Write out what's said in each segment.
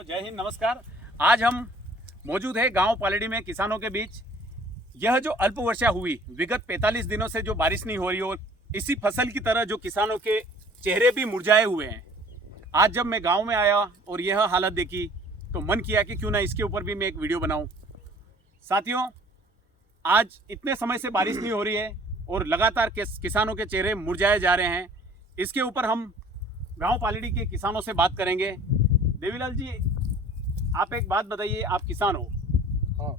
साथियों, जय हिंद, नमस्कार। आज हम मौजूद है गांव पालड़ी में किसानों के बीच। यह जो अल्प वर्षा हुई, विगत 45 दिनों से जो बारिश नहीं हो रही हो, इसी फसल की तरह जो किसानों के चेहरे भी मुरझाए हुए हैं। आज जब मैं गांव में आया और यह हालत देखी तो मन किया कि क्यों ना इसके ऊपर भी मैं एक वीडियो बनाऊं। साथियों, आज इतने समय से बारिश नहीं हो रही है और लगातार किसानों के चेहरे मुरझाए जा रहे हैं। इसके ऊपर हम गांव पालड़ी के किसानों से बात करेंगे। देवीलाल जी, आप एक बात बताइए, आप किसान हो। हाँ,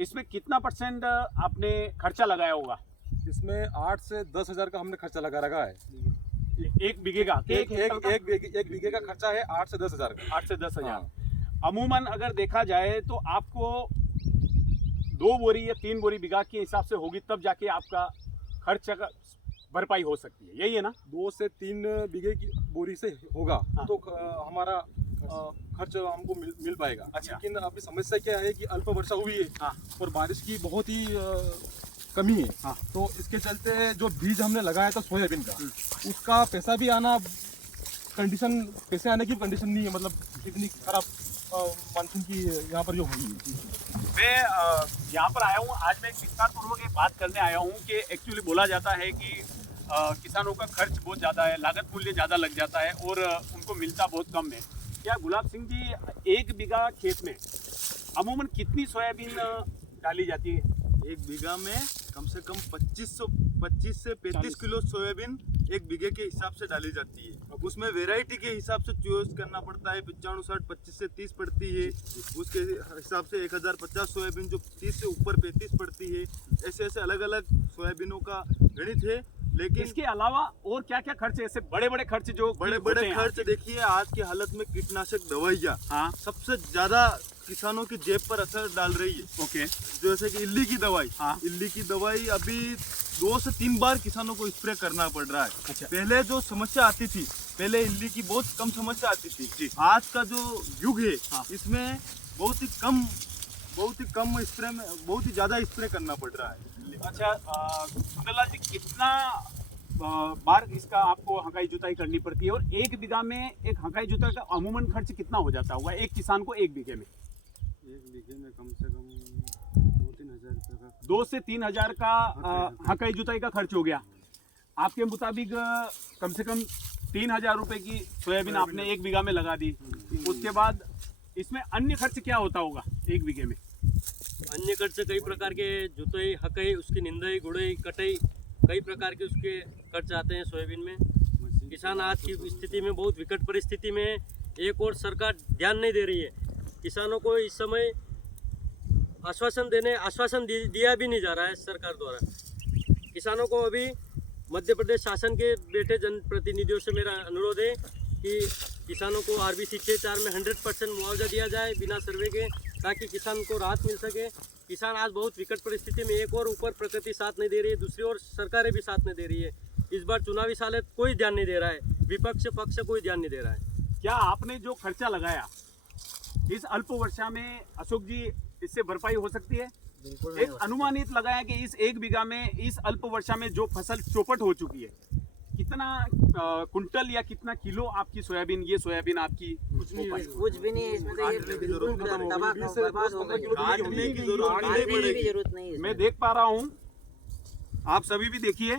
इसमें कितना % आपने खर्चा लगाया होगा? इसमें 8 से 10 हज़ार का हमने खर्चा लगा रखा है। एक बीघे का? एक बीघे का खर्चा है 8 से 10 हज़ार का। 8 से 10 हजार। हाँ। अमूमन अगर देखा जाए तो आपको 2 बोरी या 3 बोरी बीघा के हिसाब से होगी, तब जाके आपका खर्च का भरपाई हो सकती है, यही है ना? 2 से 3 बीघे की बोरी से होगा। हाँ। तो हमारा खर्च हमको मिल पाएगा। अच्छा। लेकिन अभी समस्या क्या है कि अल्प वर्षा हुई है। हाँ। और बारिश की बहुत ही कमी है। हाँ। तो इसके चलते जो बीज हमने लगाया था सोयाबीन का, उसका पैसा भी आना कंडीशन, पैसे आने की कंडीशन नहीं है। मतलब इतनी खराब मानसून की यहाँ पर जो हुई है। मैं यहाँ पर आया हूँ, आज मैं एक विस्तार पूर्वक एक बात करने आया हूँ कि एक्चुअली बोला जाता है कि किसानों का खर्च बहुत ज़्यादा है, लागत मूल्य ज़्यादा लग जाता है और उनको मिलता बहुत कम है। क्या गुलाब सिंह जी, 1 बीघा खेत में अमूमन कितनी सोयाबीन डाली जाती है? 1 बीघा में कम से कम 25 से 35 किलो सोयाबीन 1 बीघे के हिसाब से डाली जाती है। उसमें वैरायटी के हिसाब से चॉइस करना पड़ता है। 95, 60, 25 से 30 पड़ती है। उसके हिसाब से 1050 सोयाबीन जो 30 से ऊपर 35 पड़ती है। ऐसे ऐसे अलग अलग सोयाबीनों का गणित है। लेकिन इसके अलावा और क्या क्या खर्च है, ऐसे बड़े बड़े खर्च जो बड़े बड़े खर्च देखिए, आज की हालत में कीटनाशक दवाइयाँ हाँ। सबसे ज्यादा किसानों की जेब पर असर डाल रही है। ओके। जैसे कि इल्ली की दवाई। हाँ। इल्ली की दवाई अभी 2 से 3 बार किसानों को स्प्रे करना पड़ रहा है। अच्छा। पहले जो समस्या आती थी, पहले इल्ली की बहुत कम समस्या आती थी। जी। आज का जो युग है, हाँ। इसमें बहुत ही कम स्प्रे में बहुत ही ज्यादा स्प्रे करना पड़ रहा है। अच्छा, सुंदरलाल जी, कितना बार इसका आपको हकाई जुताई करनी पड़ती है और 1 बीघा में एक हकाई जुताई का अमूमन खर्च कितना हो जाता होगा एक किसान को 1 बीघे में? 1 बीघे में कम से कम 2-3 हज़ार रुपये का 2 से 3 हजार का हकाई जुताई का खर्च हो गया। आपके मुताबिक कम से कम 3,000 रुपए की सोयाबीन आपने 1 बीघा में लगा दी। उसके बाद इसमें अन्य खर्च क्या होता होगा 1 बीघे में? अन्य खर्च कई प्रकार के, जुताई, हकाई, उसकी निंदाई, गुड़ाई, कटाई, कई प्रकार के उसके खर्च आते हैं सोयाबीन में। किसान आज की स्थिति में, बहुत विकट परिस्थिति में, एक और सरकार ध्यान नहीं दे रही है किसानों को। इस समय आश्वासन दिया भी नहीं जा रहा है सरकार द्वारा। किसानों को अभी मध्य प्रदेश शासन के बैठे जनप्रतिनिधियों से मेरा अनुरोध है कि किसानों को RBC 6-4 में 100% मुआवजा दिया जाए बिना सर्वे के, ताकि किसान को राहत मिल सके। किसान आज बहुत विकट परिस्थिति में, एक और ऊपर प्रकृति साथ नहीं दे रही है, दूसरी ओर सरकारें भी साथ नहीं दे रही है। इस बार चुनावी साल है, कोई ध्यान नहीं दे रहा है, विपक्ष पक्ष कोई ध्यान नहीं दे रहा है। क्या आपने जो खर्चा लगाया इस अल्प वर्षा में, अशोक जी, इससे भरपाई हो सकती है? एक अनुमानित लगाया कि इस 1 बीघा में इस अल्प वर्षा में जो फसल चौपट हो चुकी है, कितना कुंटल या कितना किलो आपकी सोयाबीन, ये सोयाबीन आपकी कुछ भी नहीं है इसमें, तो ये बिल्कुल तबाह बर्बाद हो गई। काटने की जरूरत नहीं है। मैं देख पा रहा हूँ, आप सभी भी देखिए,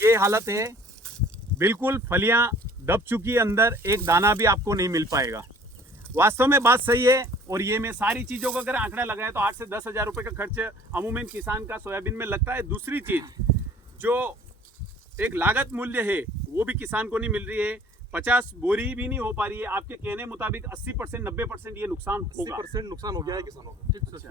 ये हालत है। बिल्कुल फलियां दब चुकी है, अंदर एक दाना भी आपको नहीं मिल पाएगा। वास्तव में बात सही है। और ये मैं सारी चीज़ों का अगर आंकड़ा लगाए तो 8 से 10 हजार रुपये का खर्च अमूमन किसान का सोयाबीन में लगता है। दूसरी चीज़, जो एक लागत मूल्य है वो भी किसान को नहीं मिल रही है। 50 बोरी भी नहीं हो पा रही है। आपके कहने मुताबिक 80%, 90% ये नुकसान होगा। 80% नुकसान हो गया है किसानों को। अच्छा,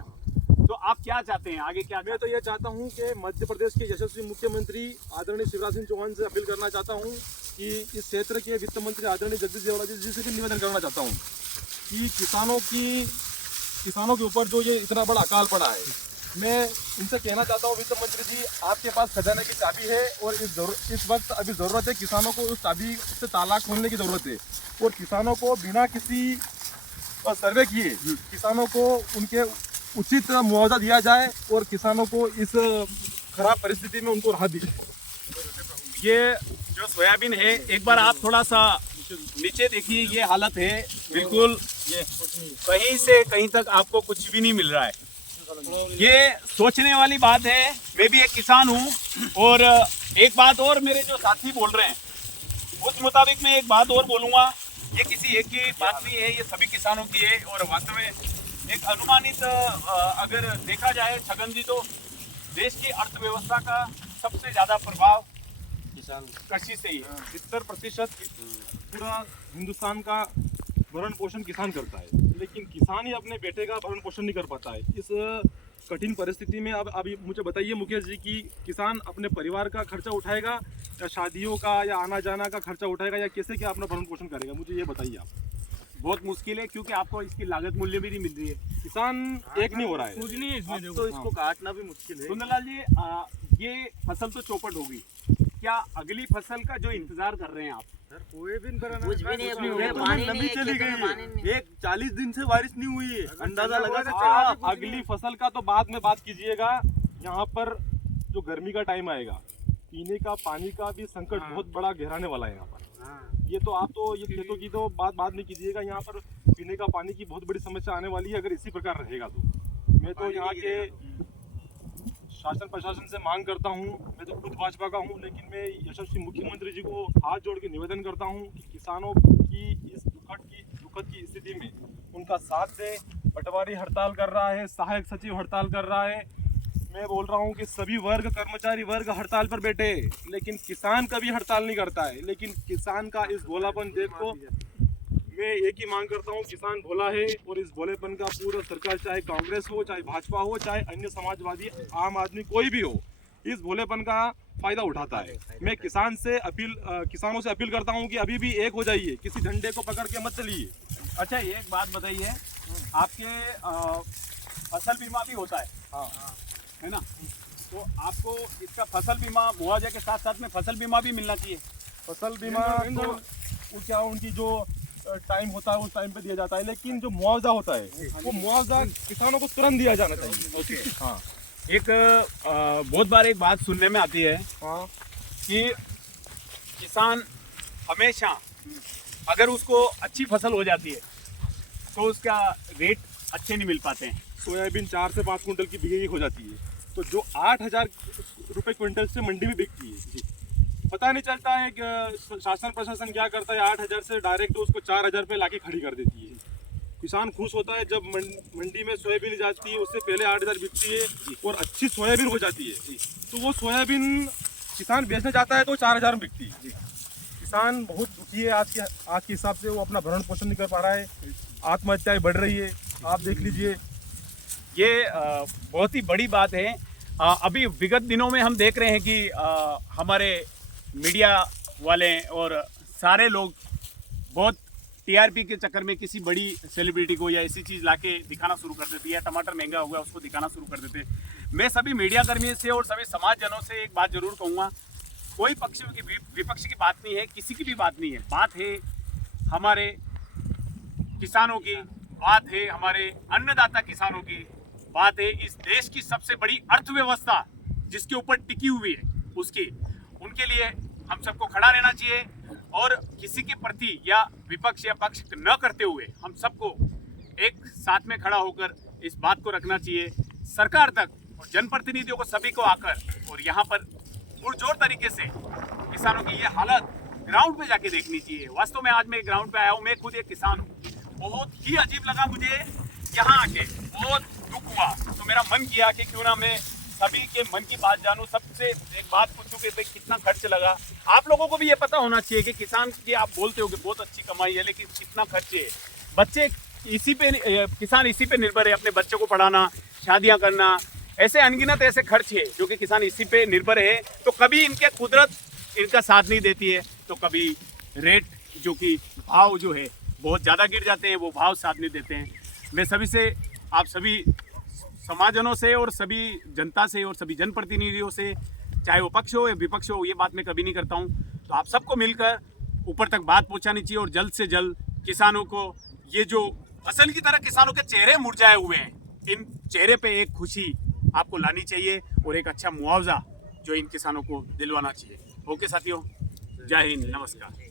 तो आप क्या चाहते हैं आगे? क्या मैं तो ये चाहता हूँ कि मध्य प्रदेश के यशस्वी मुख्यमंत्री आदरणीय शिवराज सिंह चौहान से अपील करना चाहता हूँ कि इस क्षेत्र के वित्त मंत्री आदरणीय जगदीश देवड़ा जी से भी निवेदन करना चाहता हूँ कि किसानों के ऊपर जो ये इतना बड़ा अकाल पड़ा है, मैं इनसे कहना चाहता हूँ, वित्त मंत्री जी, आपके पास खजाने की चाबी है और इस वक्त अभी ज़रूरत है किसानों को उस चाबी से ताला खोलने की ज़रूरत है। और किसानों को बिना किसी सर्वे किए किसानों को उनके उचित मुआवजा दिया जाए और किसानों को इस खराब परिस्थिति में उनको राहत दी। ये जो सोयाबीन है, एक बार आप थोड़ा सा नीचे देखिए ये हालत है बिल्कुल, ये कहीं से कहीं तक आपको कुछ भी नहीं मिल रहा है। ये सोचने वाली बात है। मैं भी एक किसान हूँ और एक बात और मेरे जो साथी बोल रहे हैं उस मुताबिक मैं एक बात और बोलूँगा। ये किसी एक की बात नहीं है, ये सभी किसानों की है। और वास्तव में एक अनुमानित अगर देखा जाए छगन जी, तो देश की अर्थव्यवस्था का सबसे ज़्यादा प्रभाव कृषि से ही है। 70% पूरा हिंदुस्तान का भरण पोषण किसान करता है, लेकिन किसान ही अपने बेटे का भरण पोषण नहीं कर पाता है। इस कठिन परिस्थिति में अब अभी मुझे बताइए मुकेश जी कि किसान अपने परिवार का खर्चा उठाएगा या शादियों का या आना जाना का खर्चा उठाएगा या कैसे क्या अपना भरण पोषण करेगा, मुझे ये बताइए आप। बहुत मुश्किल है क्योंकि आपको इसकी लागत मूल्य भी नहीं मिल रही है। किसान एक नहीं हो रहा है। अब तो इसको काटना भी मुश्किल है। सुंदरलाल जी, ये फसल तो चौपट होगी, क्या अगली फसल का जो इंतजार कर रहे हैं आप? कुछ भी नहीं, पानी पानी नहीं लंबी है, चली खेतों में पानी नहीं गई, एक 40 दिन से बारिश नहीं हुई है, अंदाजा लगा सकते हाँ, हैं आप। अगली फसल का तो बाद में बात कीजिएगा। यहाँ पर जो गर्मी का टाइम आएगा, पीने का पानी का भी संकट बहुत बड़ा गहराने वाला है यहाँ पर। ये तो आप तो ये खेतों की तो बात बाद में कीजिएगा, यहाँ पर पीने का पानी की बहुत बड़ी समस्या आने वाली है अगर इसी प्रकार रहेगा तो। मैं तो यहाँ के शासन प्रशासन से मांग करता हूँ, मैं तो खुद भाजपा का हूँ, लेकिन मैं यशस्वी मुख्यमंत्री जी को हाथ जोड़ के निवेदन करता हूँ कि किसानों की इस दुखद की स्थिति में उनका साथ दे। पटवारी हड़ताल कर रहा है, सहायक सचिव हड़ताल कर रहा है। मैं बोल रहा हूँ कि सभी वर्ग कर्मचारी वर्ग हड़ताल पर बैठे, लेकिन किसान कभी हड़ताल नहीं करता है। लेकिन किसान का इस भोलापन देखो, मैं एक ही मांग करता हूँ, किसान भोला है और इस भोलेपन का पूरा सरकार, चाहे कांग्रेस हो, चाहे भाजपा हो, चाहे अन्य समाजवादी आम आदमी कोई भी हो, इस भोलेपन का फायदा उठाता है। मैं किसानों से अपील करता हूँ कि अभी भी एक हो जाइए, किसी झंडे को पकड़ के मत चलिए। अच्छा, एक बात बताइए, आपके फसल बीमा भी होता है? हाँ, है ना? तो आपको इसका फसल बीमा मुआवजे के साथ साथ में फसल बीमा भी मिलना चाहिए। फसल बीमा तो वो क्या उनकी जो टाइम होता है उस टाइम पे दिया जाता है, लेकिन जो मुआवजा होता है वो मुआवजा किसानों को तुरंत दिया जाना चाहिए। ओके। हाँ एक बहुत बार एक बात सुनने में आती है हाँ कि किसान हमेशा अगर उसको अच्छी फसल हो जाती है तो उसका रेट अच्छे नहीं मिल पाते हैं। सोयाबीन 4 से 5 कुंटल की बिकेगी हो जाती है, तो जो 8,000 रुपए क्विंटल से मंडी में बिकती है जी, पता नहीं चलता है कि शासन प्रशासन क्या करता है, 8,000 से डायरेक्ट उसको 4,000 पे लाके खड़ी कर देती है। किसान खुश होता है जब मंडी में सोयाबीन जाती है, उससे पहले 8,000 बिकती है और अच्छी सोयाबीन हो जाती है, तो वो सोयाबीन किसान बेचने जाता है तो 4,000 में बिकती है। किसान बहुत दुखी है आज के हिसाब से, वो अपना भरण पोषण नहीं कर पा रहा है, आत्महत्याएं बढ़ रही है, आप देख लीजिए। ये बहुत ही बड़ी बात है। अभी विगत दिनों में हम देख रहे हैं कि हमारे मीडिया वाले और सारे लोग बहुत टीआरपी के चक्कर में किसी बड़ी सेलिब्रिटी को या ऐसी चीज़ लाके दिखाना शुरू कर देती है। टमाटर महंगा हुआ उसको दिखाना शुरू कर देते हैं। मैं सभी मीडिया कर्मी से और सभी समाजजनों से एक बात जरूर कहूँगा, कोई पक्ष की विपक्ष की बात नहीं है, किसी की भी बात नहीं है, बात है हमारे किसानों की, बात है हमारे अन्नदाता किसानों की, बात है इस देश की सबसे बड़ी अर्थव्यवस्था जिसके ऊपर टिकी हुई है उसकी। उनके लिए हम सबको खड़ा रहना चाहिए और किसी के प्रति या विपक्ष या पक्ष न करते हुए हम सबको एक साथ में खड़ा होकर इस बात को रखना चाहिए सरकार तक और जनप्रतिनिधियों को सभी को आकर और यहाँ पर पुरजोर तरीके से किसानों की ये हालत ग्राउंड पे जाके देखनी चाहिए। वास्तव में आज मैं ग्राउंड पे आया हूँ, मैं खुद एक किसान हूँ, बहुत ही अजीब लगा मुझे यहाँ आके, बहुत दुख हुआ। तो मेरा मन किया कि क्यों ना मैं सभी के मन की बात जानूं, सबसे एक बात पूछूं कि भाई कितना खर्च लगा। आप लोगों को भी ये पता होना चाहिए कि किसान की आप बोलते हो कि बहुत अच्छी कमाई है, लेकिन कितना खर्च है। बच्चे इसी पे, किसान इसी पे निर्भर है, अपने बच्चों को पढ़ाना, शादियां करना, ऐसे अनगिनत ऐसे खर्च है जो कि किसान इसी पे निर्भर है। तो कभी इनके कुदरत इनका साथ नहीं देती है, तो कभी रेट जो कि भाव जो है बहुत ज़्यादा गिर जाते हैं, वो भाव साथ नहीं देते हैं। मैं सभी से, आप सभी समाजजनों से और सभी जनता से और सभी जनप्रतिनिधियों से, चाहे वो पक्ष हो या विपक्ष हो, ये बात मैं कभी नहीं करता हूँ। तो आप सबको मिलकर ऊपर तक बात पहुँचानी चाहिए और जल्द से जल्द किसानों को, ये जो फसल की तरह किसानों के चेहरे मुरझाए हुए हैं, इन चेहरे पे एक खुशी आपको लानी चाहिए और एक अच्छा मुआवजा जो इन किसानों को दिलवाना चाहिए। ओके साथियों, जय हिंद, नमस्कार।